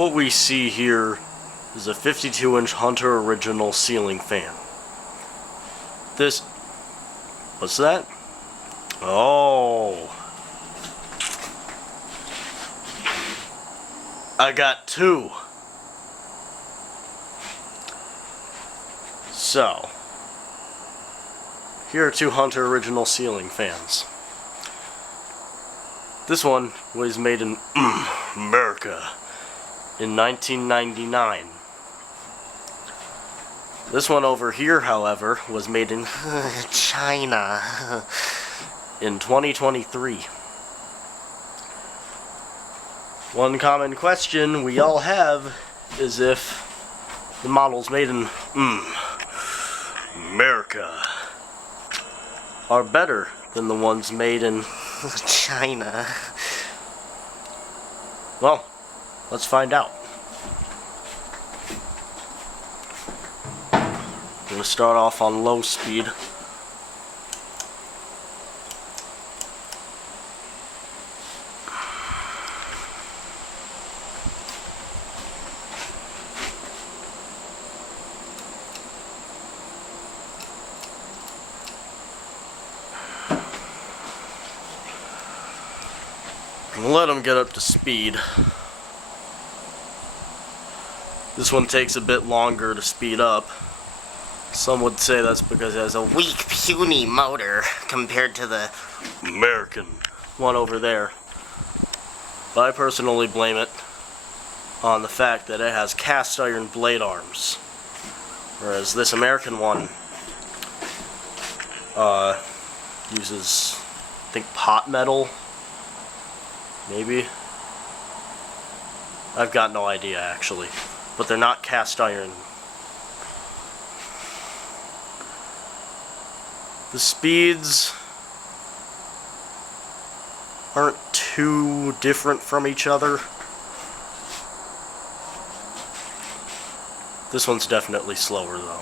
What we see here is a 52-inch Hunter original ceiling fan. What's that? Oh. I got two. So, here are two Hunter original ceiling fans. This one was made in America in 1999. This one over here, however, was made in China in 2023. One common question we all have is if the models made in America are better than the ones made in China. Well, let's find out. I'm going to start off on low speed. And let them get up to speed. This one takes a bit longer to speed up. Some would say that's because it has a weak, puny motor compared to the American one over there. But I personally blame it on the fact that it has cast iron blade arms. Whereas this American one uses, I think, pot metal. Maybe? I've got no idea, actually. But they're not cast iron. The speeds aren't too different from each other. This one's definitely slower, though.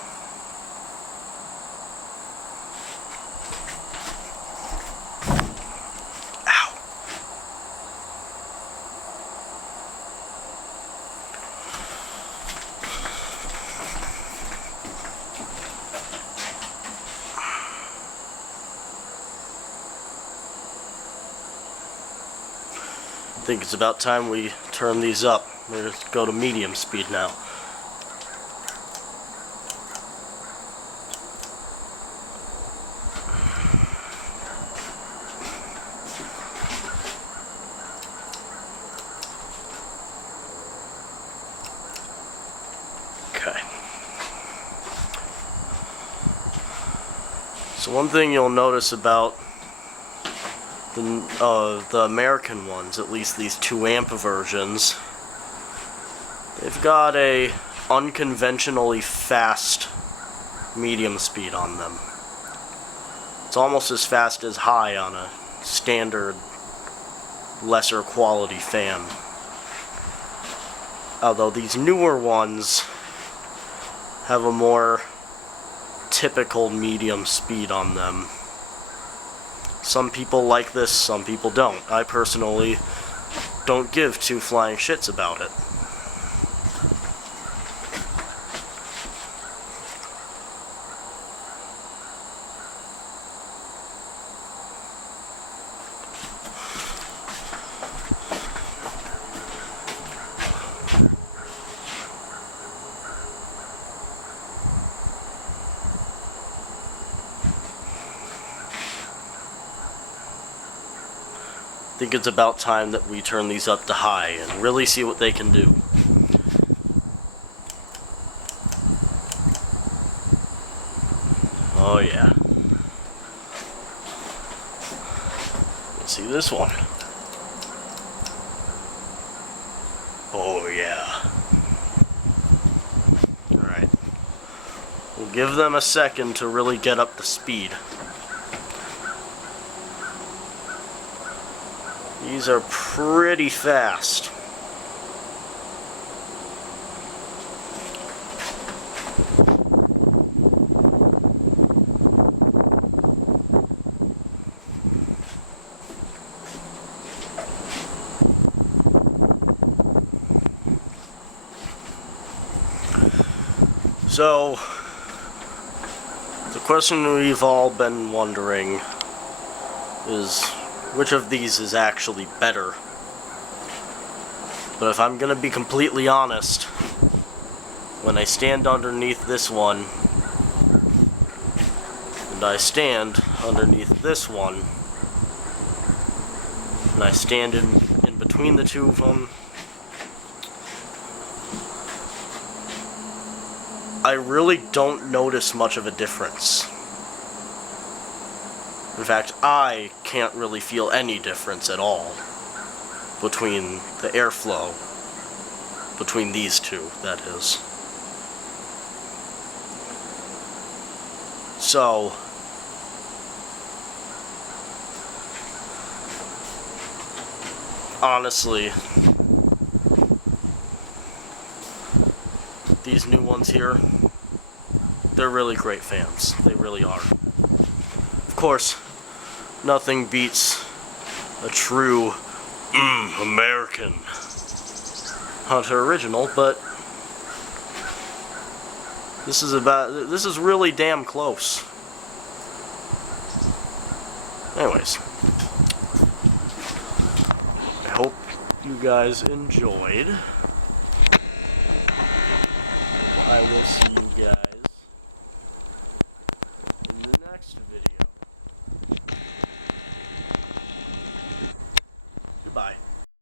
I think it's about time we turn these up. We're going to go to medium speed now. Okay. So one thing you'll notice about the American ones, at least these 2 amp versions, they've got a unconventionally fast medium speed on them. It's almost as fast as high on a standard lesser quality fan. Although these newer ones have a more typical medium speed on them. Some people like this, some people don't. I personally don't give two flying shits about it. I think it's about time that we turn these up to high and really see what they can do. Oh yeah. Let's see this one. Oh yeah. Alright. We'll give them a second to really get up to speed. These are pretty fast. So, the question we've all been wondering is, which of these is actually better? But if I'm gonna be completely honest, when I stand underneath this one, and I stand underneath this one, and I stand in between the two of them, I really don't notice much of a difference. In fact, I can't really feel any difference at all between the airflow between these two, that is. So, honestly, these new ones here, they're really great fans. They really are. Of course, nothing beats a true American Hunter original, but this is really damn close. Anyways, I hope you guys enjoyed. I will see you guys